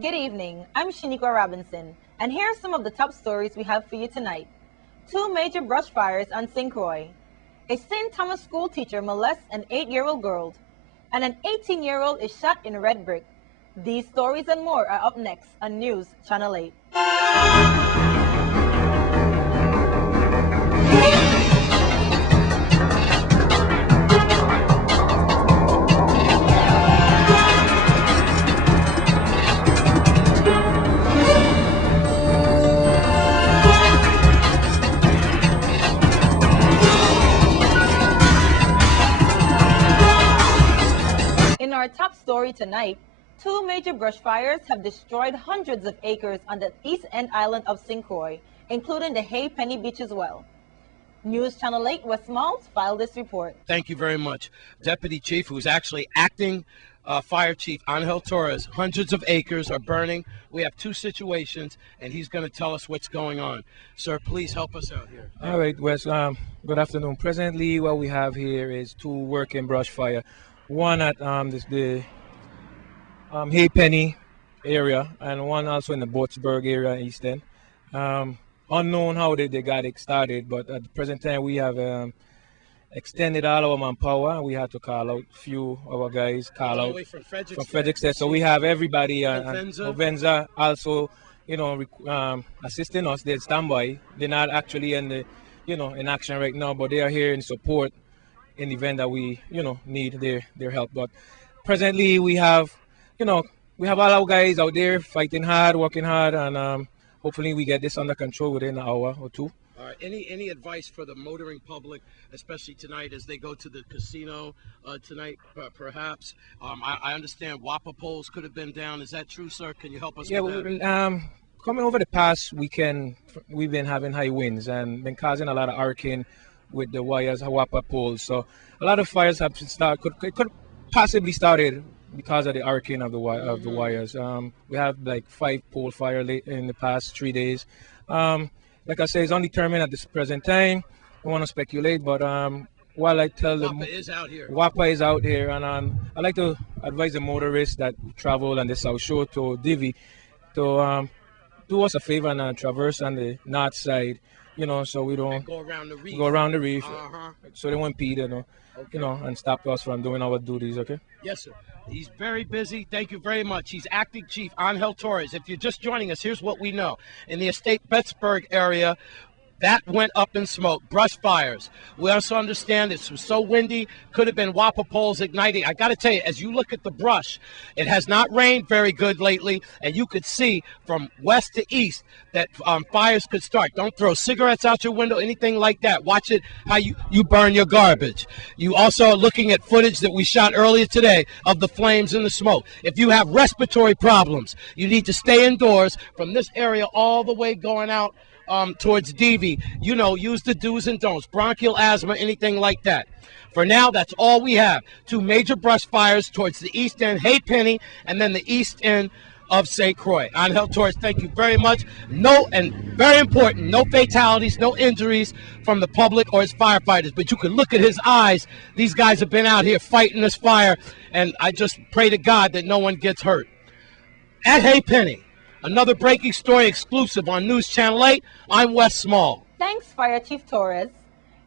Good evening. I'm Shaniqua Robinson, and here are some of the top stories we have for you tonight. Two major brush fires on St. Croix. A St. Thomas school teacher molests an 8-year-old girl, and an 18-year-old is shot in red brick. These stories and more are up next on News Channel 8. In our top story tonight, two major brush fires have destroyed hundreds of acres on the east end island of St. Croix, including the Hay Penny Beach as well. News Channel 8 West Malls filed this report. Thank you very much. Deputy Chief, who's actually acting Fire Chief Angel Torres. Hundreds of acres are burning. We have two situations, and he's going to tell us what's going on. Sir, please help us out here. All right, Wes. Good afternoon. Presently, what we have here is two working brush fire. One at the Hay Penny area, and one also in the Botsburg area, East End. Unknown how they got it started, but at the present time, we have extended all our manpower. We had to call out a few of our guys, From Frederickstead. So we have everybody, Ovenza. Ovenza also, assisting us. They're standby. They're not actually in action right now, but they are here in support in the event that we, need their help. But presently we have all our guys out there fighting hard, working hard, and hopefully we get this under control within an hour or two. All right. Any advice for the motoring public, especially tonight as they go to the casino tonight, perhaps? I understand WAPA poles could have been down. Is that true, sir? Can you help us with that? Coming over the past weekend, we've been having high winds and been causing a lot of arcing with the wires, WAPA poles. So a lot of fires have could possibly started because of the arcing of the wires. We have like 5 pole fire late in the past 3 days. Like I say, it's undetermined at this present time. I want to speculate, but while I tell them WAPA is out here. WAPA is out here, and I like to advise the motorists that travel on the South Shore to Divi to do us a favor and traverse on the north side, so we don't go around the reef. So they won't impede, and stop us from doing our duties. Okay. Yes, sir. He's very busy. Thank you very much. He's Acting Chief Angel Torres. If you're just joining us, here's what we know. In the estate Bettsburg area, that went up in smoke, brush fires. We also understand it was so windy, could have been WAPA poles igniting. I got to tell you, as you look at the brush, it has not rained very good lately, and you could see from west to east that fires could start. Don't throw cigarettes out your window, anything like that. Watch it how you burn your garbage. You also are looking at footage that we shot earlier today of the flames and the smoke. If you have respiratory problems, you need to stay indoors from this area all the way going out towards DV. Use the do's and don'ts. Bronchial asthma, anything like that. For now, that's all we have. Two major brush fires towards the east end, Hay Penny, and then the east end of St. Croix. Angel Torres, thank you very much. And very important, no fatalities, no injuries from the public or his firefighters. But you can look at his eyes. These guys have been out here fighting this fire, and I just pray to God that no one gets hurt. At Hay Penny, another breaking story exclusive on News Channel 8. I'm Wes Small. Thanks, Fire Chief Torres.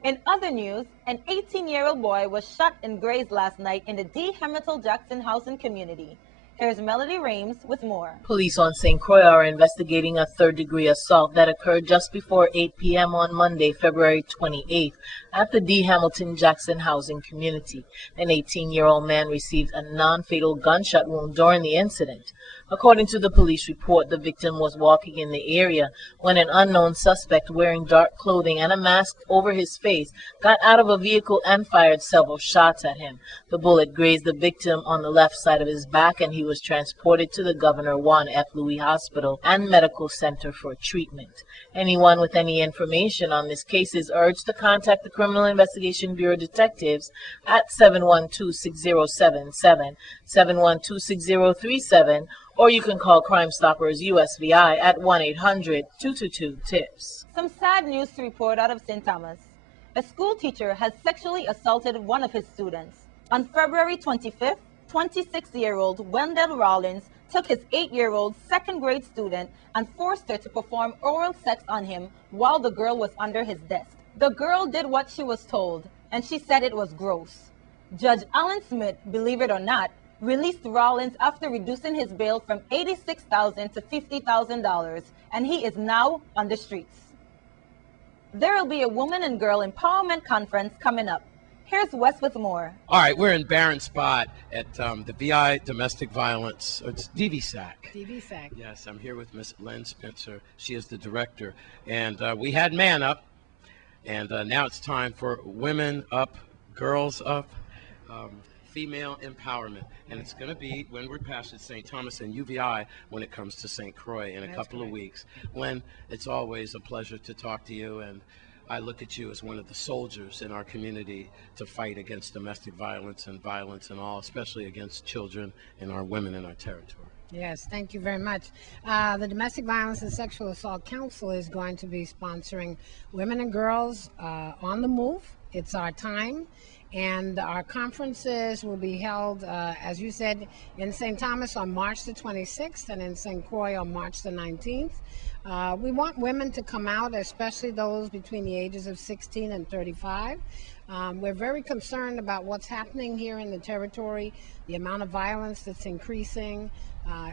In other news, an 18-year-old boy was shot and grazed last night in the D. Hamilton Jackson housing community. Here's Melody Rames with more. Police on St. Croix are investigating a third-degree assault that occurred just before 8 p.m. on Monday, February 28th, at the D. Hamilton Jackson housing community. An 18-year-old man received a non-fatal gunshot wound during the incident. According to the police report, the victim was walking in the area when an unknown suspect wearing dark clothing and a mask over his face got out of a vehicle and fired several shots at him. The bullet grazed the victim on the left side of his back, and he was transported to the Governor Juan F. Louis Hospital and Medical Center for treatment. Anyone with any information on this case is urged to contact the Criminal Investigation Bureau detectives at 712-6077, 712-6037, or you can call Crime Stoppers USVI at 1-800-222-TIPS. Some sad news to report out of St. Thomas. A school teacher has sexually assaulted one of his students. On February 25th, 26-year-old Wendell Rollins took his 8-year-old second grade student and forced her to perform oral sex on him while the girl was under his desk. The girl did what she was told, and she said it was gross. Judge Alan Smith, believe it or not, released Rollins after reducing his bail from $86,000 to $50,000, and he is now on the streets. There will be a woman and girl empowerment conference coming up. Here's Wes with more. All right, we're in Barron Spot at the VI Domestic Violence, it's DVSAC. DVSAC. Yes, I'm here with Miss Lynn Spencer. She is the director. And we had Man Up, and now it's time for Women Up, Girls Up, Female Empowerment. And it's going to be when we're past at St. Thomas and UVI when it comes to St. Croix in a couple of weeks. Lynn, it's always a pleasure to talk to you, and I look at you as one of the soldiers in our community to fight against domestic violence and all, especially against children and our women in our territory. Yes, thank you very much. The Domestic Violence and Sexual Assault Council is going to be sponsoring Women and Girls on the Move. It's our time. And our conferences will be held, as you said, in St. Thomas on March the 26th and in St. Croix on March the 19th. We want women to come out, especially those between the ages of 16 and 35. We're very concerned about what's happening here in the territory, the amount of violence that's increasing.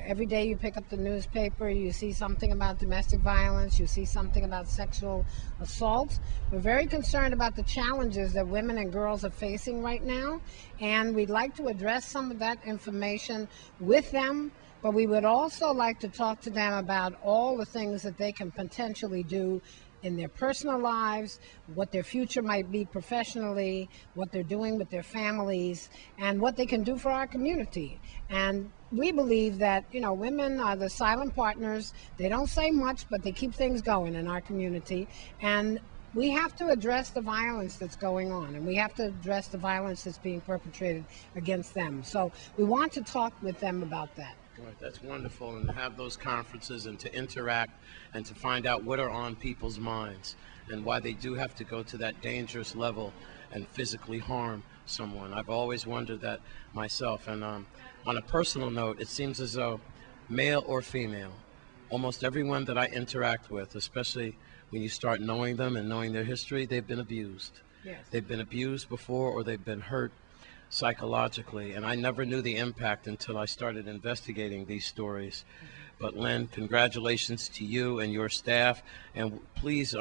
Every day you pick up the newspaper, you see something about domestic violence, you see something about sexual assault. We're very concerned about the challenges that women and girls are facing right now, and we'd like to address some of that information with them, but we would also like to talk to them about all the things that they can potentially do in their personal lives, what their future might be professionally, what they're doing with their families, and what they can do for our community. And we believe that, you know, women are the silent partners. They don't say much, but they keep things going in our community. And we have to address the violence that's going on, and we have to address the violence that's being perpetrated against them. So we want to talk with them about that. Right, that's wonderful, and to have those conferences and to interact and to find out what are on people's minds and why they do have to go to that dangerous level and physically harm someone. I've always wondered that myself, and on a personal note, it seems as though male or female, almost everyone that I interact with, especially when you start knowing them and knowing their history, they've been abused. Yes. They've been abused before, or they've been hurt psychologically, and I never knew the impact until I started investigating these stories. But Lynn, congratulations to you and your staff, and please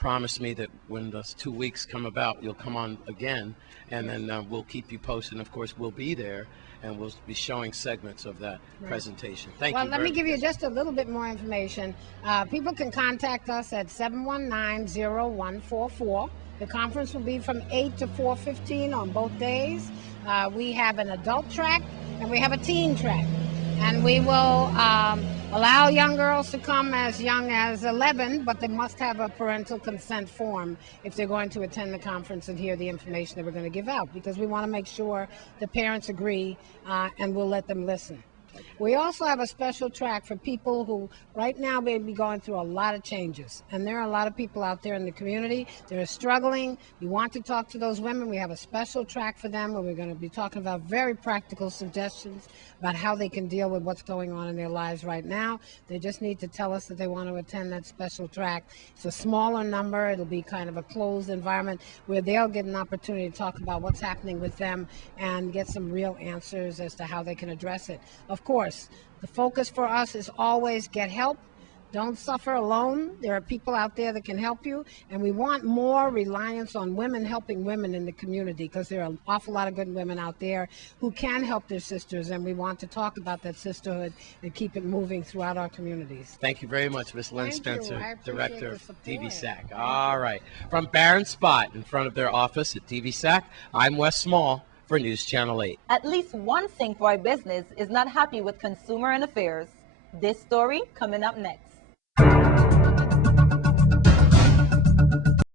promise me that when those 2 weeks come about, you'll come on again, and then we'll keep you posted. Of course, we'll be there, and we'll be showing segments of that presentation. Thank you. Well, let me give you just a little bit more information. People can contact us at 719-0144. The conference will be from 8 to 4:15 on both days. We have an adult track and we have a teen track. And we will allow young girls to come as young as 11, but they must have a parental consent form if they're going to attend the conference and hear the information that we're going to give out, because we want to make sure the parents agree and we'll let them listen. We also have a special track for people who right now may be going through a lot of changes. And there are a lot of people out there in the community that are struggling. We want to talk to those women. We have a special track for them where we're going to be talking about very practical suggestions about how they can deal with what's going on in their lives right now. They just need to tell us that they want to attend that special track. It's a smaller number. It'll be kind of a closed environment where they'll get an opportunity to talk about what's happening with them and get some real answers as to how they can address it. Of course, the focus for us is always get help. Don't suffer alone. There are people out there that can help you, and we want more reliance on women helping women in the community, because there are an awful lot of good women out there who can help their sisters, and we want to talk about that sisterhood and keep it moving throughout our communities. Thank you very much, Ms. Lynn Spencer, Director of support. DVSAC. All right. From Barron Spot in front of their office at DVSAC, I'm Wes Small for News Channel 8. At least one St. Croix business is not happy with consumer and affairs. This story coming up next.